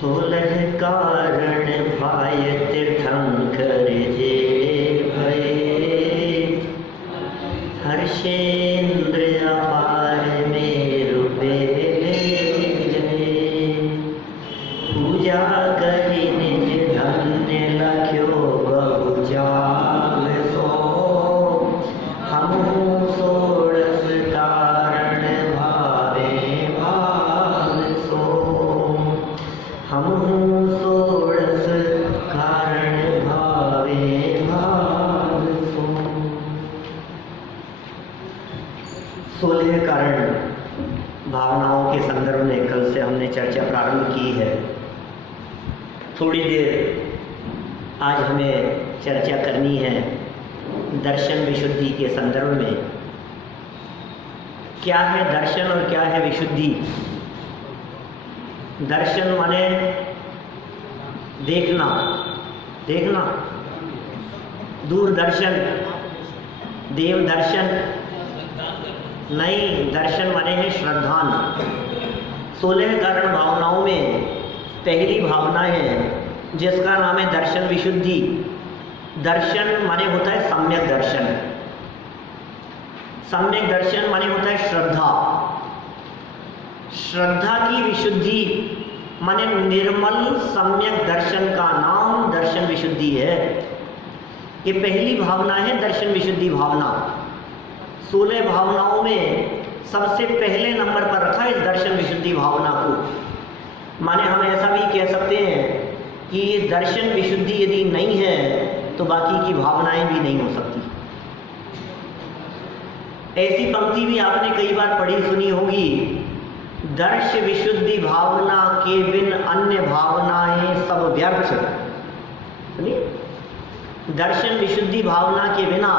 सोलह कारण भाय तीर्थंकर जे भये, हर्षेन्द्र अपार मेरु बेले जये। पूजा करि निज धन्य लख्यो बहु जाग सो, हमहु षोडश कारण भावे भाग सो। हमहु षोडश कारण भावे भाग सो। 16 कारण भावनाओं के संदर्भ में कल से हमने चर्चा प्रारंभ की है। थोड़ी देर आज हमें चर्चा करनी है दर्शन विशुद्धि के संदर्भ में। क्या है दर्शन और क्या है विशुद्धि? दर्शन माने देखना, देखना, दूरदर्शन, देव दर्शन नहीं, दर्शन माने है श्रद्धान। 16 कारण भावनाओं में पहली भावना है जिसका नाम है दर्शन विशुद्धि। दर्शन माने होता है सम्यक दर्शन। सम्यक दर्शन माने होता है श्रद्धा। श्रद्धा की विशुद्धि माने निर्मल सम्यक दर्शन का नाम दर्शन विशुद्धि है। ये पहली भावना है दर्शन विशुद्धि भावना। 16 भावनाओं में सबसे पहले नंबर पर रखा इस दर्शन विशुद्धि भावना को। माने हम ऐसा भी कह सकते हैं कि ये दर्शन विशुद्धि यदि नहीं है तो बाकी की भावनाएं भी नहीं हो सकती। ऐसी पंक्ति भी आपने कई बार पढ़ी सुनी होगी, दर्श विशुद्धि भावना के बिन अन्य भावनाएं सब व्यर्थ। दर्शन विशुद्धि भावना के बिना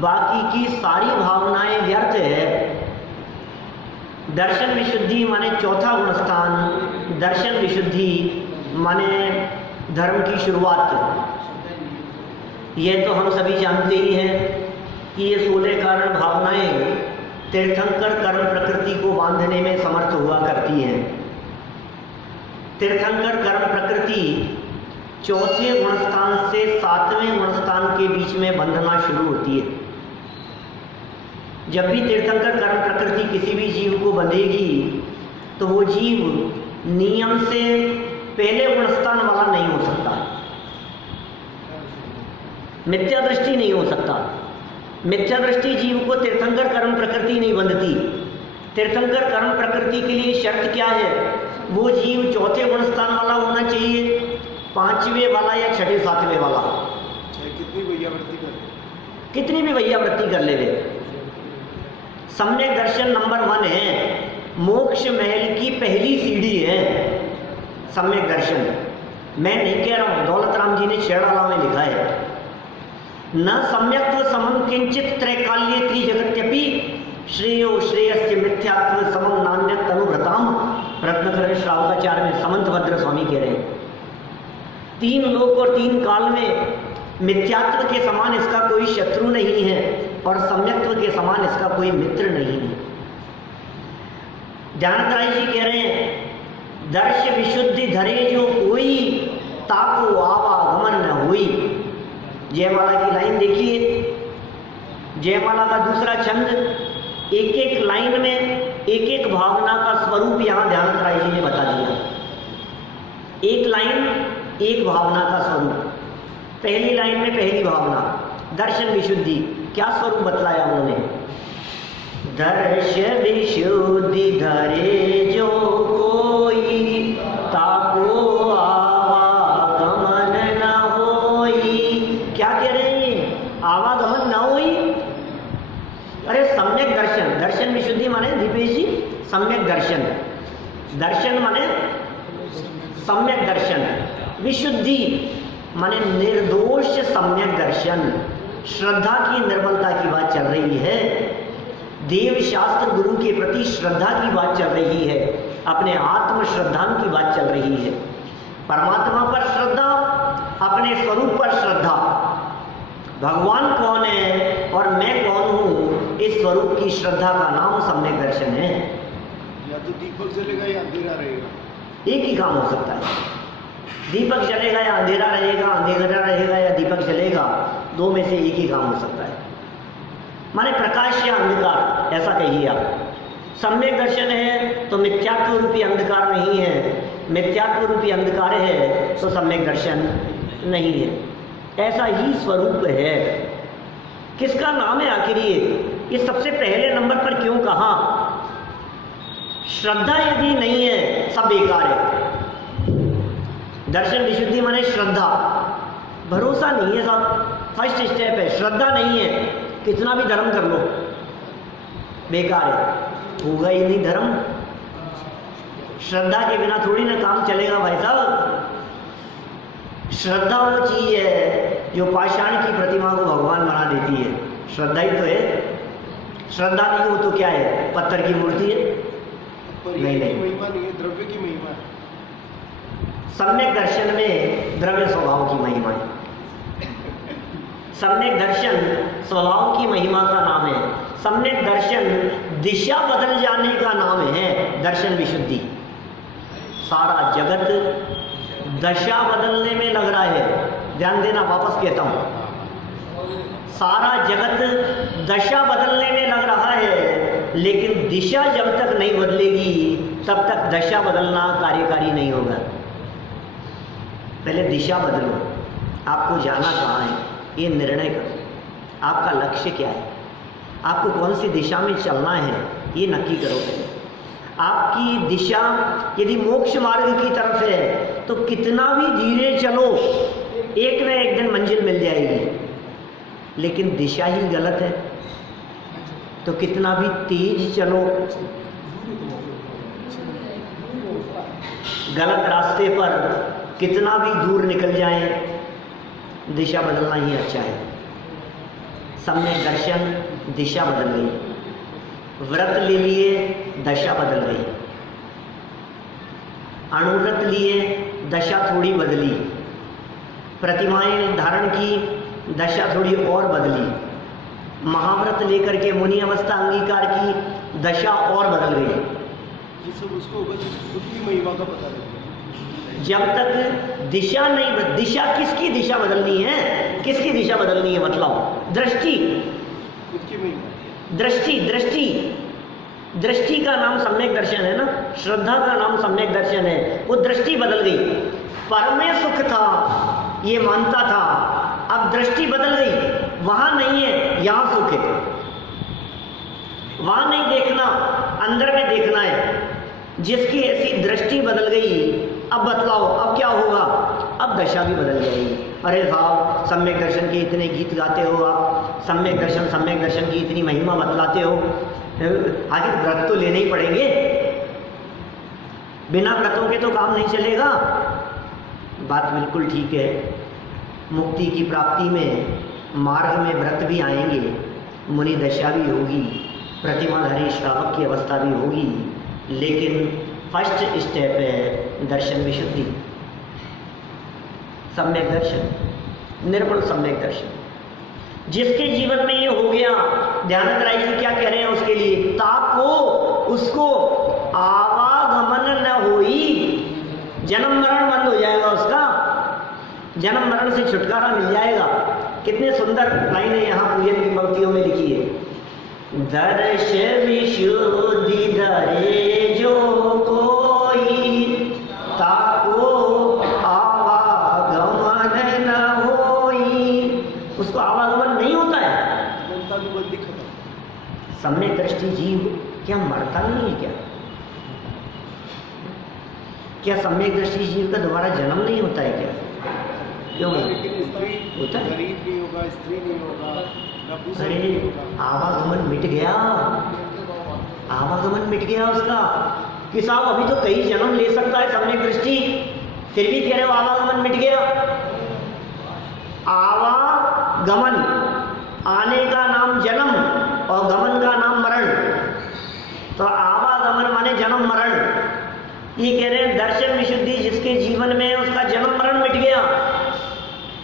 बाकी की सारी भावनाएं व्यर्थ है। दर्शन विशुद्धि माने चौथा गुणस्थान, दर्शन विशुद्धि माने धर्म की शुरुआत। यह तो हम सभी जानते ही हैं कि ये 16 कारण भावनाएं तीर्थंकर कर्म प्रकृति को बांधने में समर्थ हुआ करती हैं। तीर्थंकर कर्म प्रकृति चौथे गुणस्थान से 7वें गुणस्थान के बीच में बंधना शुरू होती है। जब भी तीर्थंकर कर्म प्रकृति किसी भी जीव को बंधेगी तो वो जीव नियम से पहले गुणस्थान वाला नहीं हो सकता, मिथ्या दृष्टि नहीं हो सकता। मिथ्या दृष्टि जीव को तीर्थंकर कर्म प्रकृति नहीं बंधती। तीर्थंकर कर्म प्रकृति के लिए शर्त क्या है? वो जीव चौथे गुणस्थान वाला होना चाहिए, 5वें वाला या 6ठे 7वें वाला, कितनी भी वैयावृत्ति कर ले वे। सम्यक दर्शन नंबर 1 है, मोक्ष महल की पहली सीढ़ी है सम्यक दर्शन। मैं नहीं कह रहा हूं, दौलत राम जी ने शेराला में लिखा है, न सम्यक्त्व समम किंचित त्रैकाल्ये त्रिजगत्यपि श्रेयो श्रेयस्य मिथ्यात्व समम नान्यत अनुव्रताम। रत्नकर श्रावकाचार्य में समंतभद्र स्वामी कह रहे हैं, 3 लोक और 3 काल में मिथ्यात्व के समान इसका कोई शत्रु नहीं है और सम्यक्त्व के समान इसका कोई मित्र नहीं है। दयानंद राय जी कह रहे हैं, दर्श विशुद्धि धरे जो कोई, ताको आवागमन न हुई। जयमाला की लाइन देखिए, जयमाला का दूसरा छंद, एक एक लाइन में एक एक भावना का स्वरूप यहां दयानंद राय जी ने बता दिया। एक लाइन एक भावना का स्वरूप। पहली लाइन में पहली भावना दर्शन विशुद्धि, क्या स्वरूप बतलाया उन्होंने? दर्श विशुद्धि धरे जो कोई, ताको आवागमन न होई। क्या कह रहे हैं? आवागमन न होई। अरे सम्यक दर्शन, दर्शन विशुद्धि माने दीपेश जी सम्यक दर्शन। दर्शन माने सम्यक दर्शन, विशुद्धि माने निर्दोष सम्यक दर्शन। श्रद्धा की निर्मलता की बात चल रही है, देव शास्त्र गुरु के प्रति श्रद्धा की बात चल रही है, अपने आत्म श्रद्धान की बात चल रही है। परमात्मा पर श्रद्धा, अपने स्वरूप पर श्रद्धा। भगवान कौन है और मैं कौन हूँ, इस स्वरूप की श्रद्धा का नाम सम्यक दर्शन है। या तो दीपक जलेगा या अंधेरा रहेगा। एक ही काम हो सकता है, दीपक जलेगा या अंधेरा रहेगा, अंधेरा रहेगा या दीपक जलेगा, दो में से एक ही काम हो सकता है। माने प्रकाश या अंधकार, ऐसा कहिए आप। सम्यक दर्शन है तो मिथ्यात्व रूपी अंधकार नहीं है, मिथ्यात्व रूपी अंधकार है तो सम्यक दर्शन नहीं है। ऐसा ही स्वरूप है। किसका नाम है आखिर ये सबसे पहले नंबर पर क्यों कहा? श्रद्धा यदि नहीं है सब बेकार है। दर्शन विशुद्धि माने श्रद्धा, भरोसा नहीं है साहब, फर्स्ट स्टेप है। श्रद्धा नहीं है, कितना भी धर्म कर लो बेकार है, होगा ही नहीं धर्म। श्रद्धा के बिना थोड़ी ना काम चलेगा भाई साहब। श्रद्धा वो चीज है जो पाषाण की प्रतिमा को भगवान बना देती है, श्रद्धा ही तो है। श्रद्धा नहीं हो तो क्या है, पत्थर की मूर्ति है। नहीं महिमा नहीं है, द्रव्य की महिमा है। सम्यक दर्शन में द्रव्य स्वभाव की महिमा है। सम्यक दर्शन स्वभाव की महिमा का नाम है। सम्यक दर्शन दिशा बदल जाने का नाम है। दर्शन विशुद्धि, सारा जगत दशा बदलने में लग रहा है। ध्यान देना, वापस कहता हूं, सारा जगत दशा बदलने में लग रहा है, लेकिन दिशा जब तक नहीं बदलेगी तब तक दशा बदलना कार्यकारी नहीं होगा। पहले दिशा बदलो, आपको जाना कहाँ है ये निर्णय करो। आपका लक्ष्य क्या है, आपको कौन सी दिशा में चलना है ये नक्की करो। आपकी दिशा यदि मोक्ष मार्ग की तरफ है तो कितना भी धीरे चलो, एक न एक दिन मंजिल मिल जाएगी। लेकिन दिशा ही गलत है तो कितना भी तेज चलो, गलत रास्ते पर कितना भी दूर निकल जाए, दिशा बदलना ही अच्छा है। सम्यक दर्शन, दिशा बदल गई। व्रत ले लिए, दशा बदल गई। अणुव्रत लिए, दशा थोड़ी बदली। प्रतिमाएं धारण की, दशा थोड़ी और बदली। महाव्रत लेकर के मुनि अवस्था अंगीकार की, दशा और बदल गई। उसको उसकी महिमा का पता लगेगा। जब तक दिशा नहीं, दिशा किसकी दिशा बदलनी है, किसकी दिशा बदलनी है मतलब दृष्टि, दृष्टि दृष्टि दृष्टि का नाम सम्यक दर्शन है ना, श्रद्धा का नाम सम्यक दर्शन है। वो दृष्टि बदल गई। पर में सुख था ये मानता था, अब दृष्टि बदल गई, वहां नहीं है यहां सुख है। वहां नहीं देखना, अंदर में देखना है। जिसकी ऐसी दृष्टि बदल गई, अब बतलाओ अब क्या होगा, अब दशा भी बदल जाएगी। अरे साहब सम्यक दर्शन के इतने गीत गाते हो आप, सम्यक दर्शन की इतनी महिमा बतलाते हो, आगे व्रत तो लेने ही पड़ेंगे, बिना व्रतों के तो काम नहीं चलेगा। बात बिल्कुल ठीक है। मुक्ति की प्राप्ति में मार्ग में व्रत भी आएंगे, मुनि दशा भी होगी, प्रतिमाधारी श्रावक की अवस्था भी होगी, लेकिन फर्स्ट स्टेप है दर्शन विशुद्धि, सम्यक दर्शन, निर्मल सम्यक दर्शन। जिसके जीवन में ये हो गया, ध्यानंद राय जी क्या कह रहे हैं उसके लिए, ताको उसको आवागमन न होई, जन्म मरण बंद हो जाएगा उसका, जन्म मरण से छुटकारा मिल जाएगा। कितने सुंदर लाइनें यहाँ पूजन की पंक्तियों में लिखी है। दर्श विशुद्धि धरे जो कोई, ताको आवागमन न होई, उसको आवागमन नहीं होता है। सम्यक दृष्टि जीव क्या मरता नहीं है क्या सम्यक दृष्टि जीव का दोबारा जन्म नहीं होता है क्या? क्यों होता है? गरीब नहीं होगा, स्त्री नहीं होगा, अरे आवागमन मिट गया, आवागमन मिट गया उसका कि साहब अभी तो कई जन्म ले सकता है सम्यक दृष्टि, फिर भी कह रहे हो आवागमन मिट गया। आवागमन, आने का नाम जन्म और गमन का नाम मरण, तो आवागमन माने जन्म मरण। ये कह रहे हैं दर्शन विशुद्धि जिसके जीवन में उसका जन्म मरण मिट गया,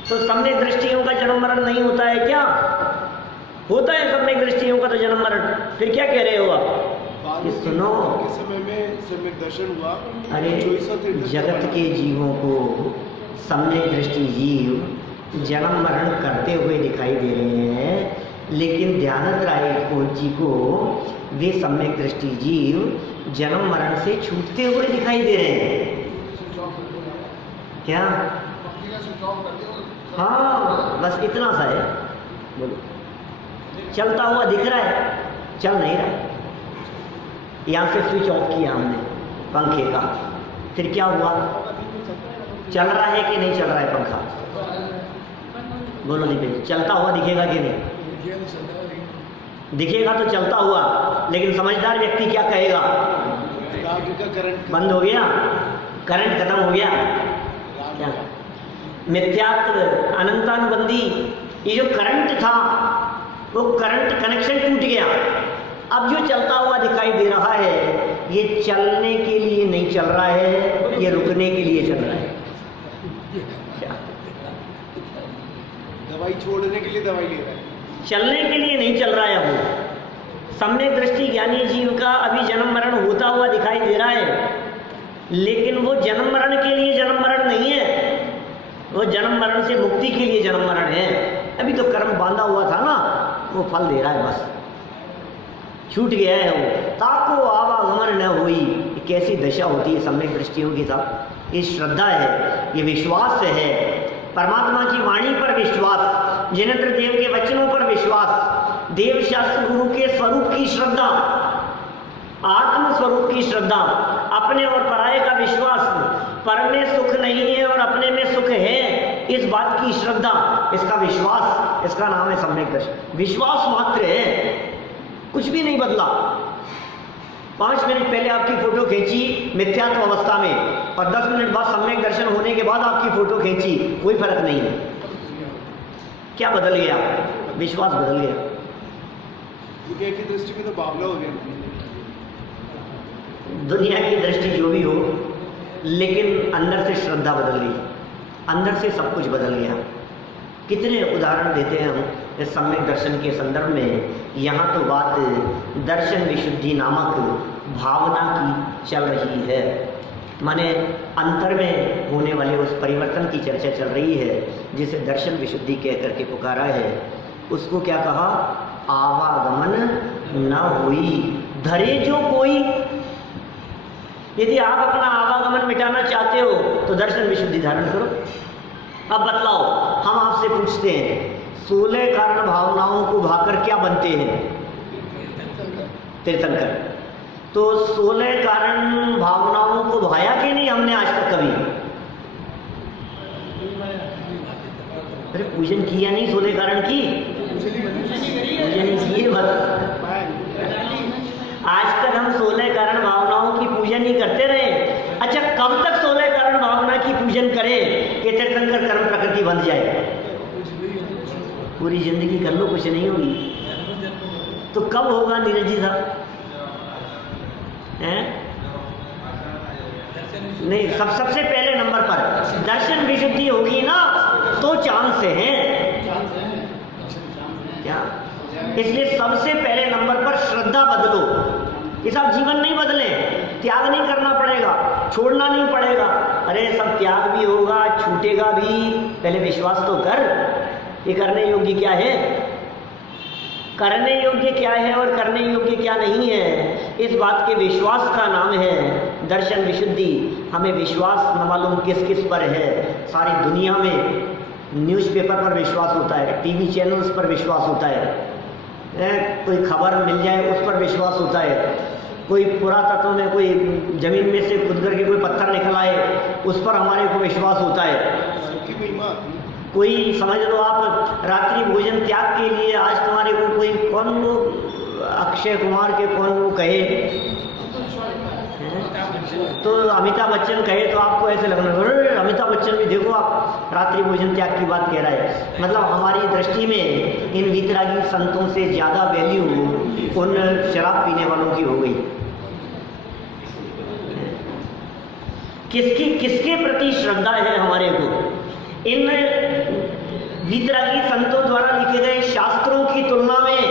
तो सम्यक दृष्टियों का जन्म मरण नहीं होता है क्या? होता है सम्यक दृष्टियों का तो जन्म मरण। फिर क्या कह रहे हो आप कि सुनो, के समय में सम्यक दर्शन हुआ। अरे 2400 तीर्थंकर जगत बना। के जीवों को सम्यक दृष्टि जीव जन्म मरण करते हुए दिखाई दे रहे हैं, लेकिन ध्यानंद राय जी को वे सम्यक दृष्टि जीव जन्म मरण से छूटते हुए दिखाई दे रहे हैं। क्या? हाँ, बस इतना सा है। बोलो, चलता हुआ दिख रहा है, चल नहीं रहा है। यहाँ से स्विच ऑफ किया हमने पंखे का, फिर क्या हुआ? चल रहा है कि नहीं चल रहा है पंखा? बोलो दीपेश, चलता हुआ दिखेगा कि नहीं? दिखेगा तो चलता हुआ, लेकिन समझदार व्यक्ति क्या कहेगा? आगे का करंट बंद हो गया, करंट खत्म हो गया। क्या? मिथ्यात्व, अनंतानुबंधी, ये जो करंट था वो करंट कनेक्शन टूट गया। अब जो चलता हुआ दिखाई दे रहा है ये चलने के लिए नहीं चल रहा है, ये रुकने के लिए चल रहा है। क्या? दवाई छोड़ने के लिए दवाई ले रहा है। चलने के लिए नहीं चल रहा है। वो सम्यक दृष्टि ज्ञानी जीव का अभी जन्म मरण होता हुआ दिखाई दे रहा है, लेकिन वो जन्म मरण के लिए जन्म मरण नहीं है, वो जन्म मरण से मुक्ति के लिए जन्म मरण है। अभी तो कर्म बांधा हुआ था ना, वो फल दे रहा है, बस छूट गया है वो। ताको आवागमन न हुई, कैसी दशा होती है सम्यक दृष्टियों के साथ? ये श्रद्धा है, ये विश्वास है, परमात्मा की वाणी पर विश्वास, जिनेंद्र देव के वचनों पर विश्वास, देव शास्त्र गुरु के स्वरूप की श्रद्धा, आत्म स्वरूप की श्रद्धा, अपने और पराये का विश्वास, पर में सुख नहीं है और अपने में सुख है, इस बात की श्रद्धा, इसका विश्वास, इसका नाम है सम्यक दर्शन। विश्वास मात्र है, कुछ भी नहीं बदला। 5 मिनट पहले आपकी फोटो खींची मिथ्यात्व अवस्था में, और 10 मिनट बाद सम्यक दर्शन होने के बाद आपकी फोटो खींची, कोई फर्क नहीं है। क्या बदल गया? विश्वास बदल गया। दुनिया की दृष्टि में तो बावला हो गया। दुनिया की दृष्टि जो भी हो, लेकिन अंदर से श्रद्धा बदल गई, अंदर से सब कुछ बदल गया। कितने उदाहरण देते हैं हम इस सम्यक दर्शन के संदर्भ में। यहाँ तो बात दर्शन विशुद्धि नामक भावना की चल रही है, माने अंतर में होने वाले उस परिवर्तन की चर्चा चल रही है, जिसे दर्शन विशुद्धि कह करके पुकारा है। उसको क्या कहा? आवागमन न हुई धरे जो कोई। यदि आप अपना आवागमन मिटाना चाहते हो तो दर्शन विशुद्धि धारण करो। अब बतलाओ, हम आपसे पूछते हैं, 16 कारण भावनाओं को भाकर क्या बनते हैं? तीर्थंकर। तो 16 कारण भावनाओं को भाया कि नहीं हमने आज तक कभी? अरे पूजन किया नहीं 16 कारण की? पूजन किए बस। आज तक हम 16 कारण भावनाओं की पूजन ही करते रहे। अच्छा, कब तक 16 कारण भावना की पूजन करें कि तीर्थंकर कर्म प्रकृति बन जाए? पूरी जिंदगी कर लो, कुछ नहीं होगी। तो कब होगा नीरज जी साहब? नहीं, सबसे पहले नंबर पर दर्शन विशुद्धि होगी ना तो चांस है। क्या? इसलिए सबसे पहले नंबर पर श्रद्धा बदलो। ये सब जीवन नहीं बदले, त्याग नहीं करना पड़ेगा, छोड़ना नहीं पड़ेगा। अरे सब त्याग भी होगा, छूटेगा भी, पहले विश्वास तो कर। ये करने योग्य क्या है, करने योग्य क्या है और करने योग्य क्या नहीं है, इस बात के विश्वास का नाम है दर्शन विशुद्धि। हमें विश्वास न मालूम किस किस पर है। सारी दुनिया में न्यूज़पेपर पर विश्वास होता है, टीवी चैनल्स पर विश्वास होता है, कोई खबर मिल जाए उस पर विश्वास होता है, कोई पुरातत्व में कोई जमीन में से खुद करके कोई पत्थर निकल आए उस पर हमारे को विश्वास होता है। सबकी महिमा आती है। कोई समझ लो आप रात्रि भोजन त्याग के लिए आज तुम्हारे को कोई कौन वो अक्षय कुमार के कौन वो कहे, तो अमिताभ बच्चन कहे तो आपको ऐसे लगना अरे अमिताभ बच्चन भी देखो आप रात्रि भोजन त्याग की बात कह रहा है। मतलब हमारी दृष्टि में इन वीतरागी संतों से ज़्यादा वैल्यू उन शराब पीने वालों की हो गई। किसके प्रति श्रद्धा है हमारे को? इन वीतरागी संतों द्वारा लिखे गए शास्त्रों की तुलना में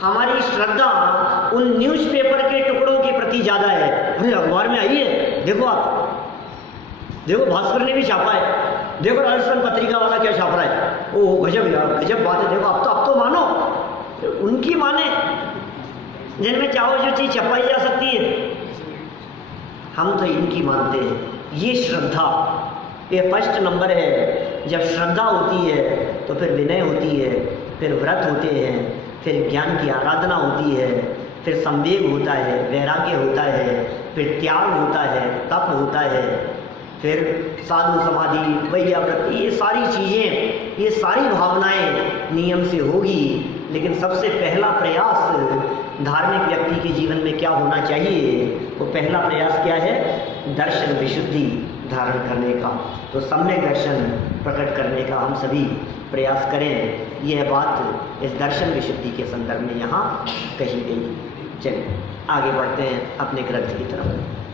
हमारी श्रद्धा उन न्यूज़पेपर के टुकड़ों के प्रति प्रति ज़्यादा है। अरे अखबार में आई है, देखो आप, देखो भास्कर ने भी छापा है, देखो राजस्थान पत्रिका वाला क्या छाप रहा है। ओह गजब यार, गजब बात है। देखो अब तो मानो, उनकी माने जिनमें चाहो जो चीज़ छपाई जा सकती है, हम तो इनकी मानते हैं। ये श्रद्धा, ये फर्स्ट नंबर है। जब श्रद्धा होती है तो फिर विनय होती है, फिर व्रत होते हैं, फिर ज्ञान की आराधना होती है, फिर संवेग होता है, वैराग्य होता है, फिर त्याग होता है, तप होता है, फिर साधु समाधि, वैयाव्रत, ये सारी चीज़ें, ये सारी भावनाएं नियम से होगी। लेकिन सबसे पहला प्रयास धार्मिक व्यक्ति के जीवन में क्या होना चाहिए? वो पहला प्रयास क्या है? दर्शन विशुद्धि धारण करने का। तो सम्यक दर्शन प्रकट करने का हम सभी प्रयास करें। यह बात इस दर्शन विशुद्धि के संदर्भ में यहाँ कही गई। चलिए आगे बढ़ते हैं अपने ग्रंथ की तरफ।